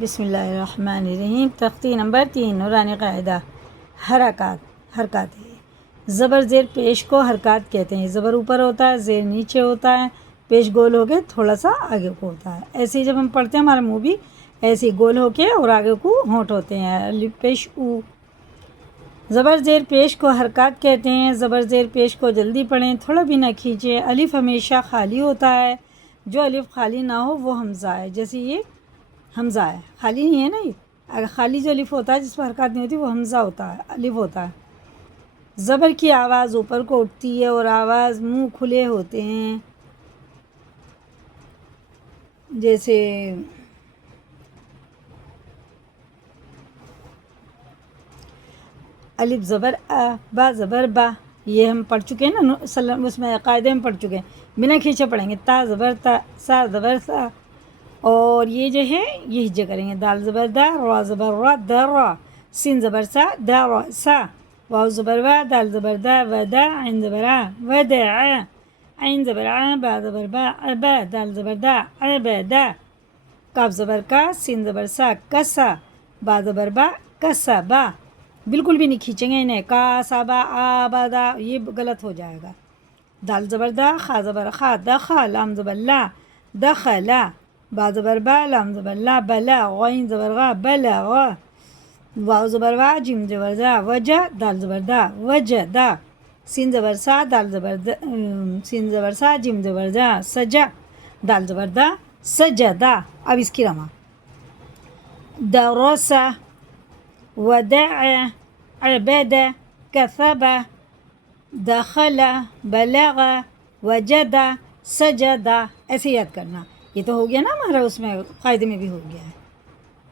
بسم اللہ الرحمن الرحیم۔ تختی نمبر 3، نورانی قاعدہ۔ حرکات زبر زیر پیش کو حرکات کہتے ہیں۔ زبر اوپر ہوتا ہے، زیر نیچے ہوتا ہے، پیش گول ہو کے تھوڑا سا آگے کو ہوتا ہے۔ ایسے ہی جب ہم پڑھتے ہیں ہمارا منہ بھی ایسے ہی گول ہو کے اور آگے کو ہونٹ ہوتے ہیں۔ الف پیش او۔ زبر زیر پیش کو حرکات کہتے ہیں۔ زبر زیر پیش کو جلدی پڑھیں، تھوڑا بھی نہ کھینچیں۔ الف ہمیشہ خالی ہوتا ہے، جو الف خالی نہ ہو وہ حمزہ ہے۔ جیسے یہ حمزہ ہے، خالی نہیں ہے نا، یہ اگر خالی جو الف ہوتا ہے جس پر حرکات نہیں ہوتی وہ حمزہ ہوتا ہے، الف ہوتا ہے۔ زبر کی آواز اوپر کو اٹھتی ہے اور آواز منہ کھلے ہوتے ہیں، جیسے الف زبر آ، با زبر با، یہ ہم پڑھ چکے ہیں نا، اس میں قاعدے میں پڑھ چکے ہیں، بنا کھینچے پڑھیں گے۔ تا زبر تا، سا زبر سا، اور یہ جو ہے یہ ہجے کریں گے۔ دال زبر دا، را زبر را، دا را، سین زبر سا، دا را سا، واو زبر وا، دال زبر دا، و دا، عین زبر آ، و دا آ، عین زبر آ، با زبر با، با، دال زبر دا، با دا، کاف زبر کا، سین زبر سا، کسا، با زبر با، کسا با۔ بالکل بھی نہیں کھینچیں گے انہیں، کا سا با، آ با دا، یہ غلط ہو جائے گا۔ دال زبر دا، خا زبر خا، دخا، لام زبر لا، دخلا، با زبر با، لام زبر لا، بلا، غین زبر غا، بلا غا، واو زبر وا، جیم زبر دا، وجا، دال زبر دا، وجا دا، سین زبر سا، دال زبر دا، سین زبر سا، جیم زبر دا، سجا، دال زبر دا، سجا دا۔ اب اس کی رما درسا، ودع، عبد، کثب، دخل، بلغ، وجد، سجد، ایسے یاد کرنا۔ یہ تو ہو گیا نا ہمارا، اس میں قاعدے میں بھی ہو گیا ہے۔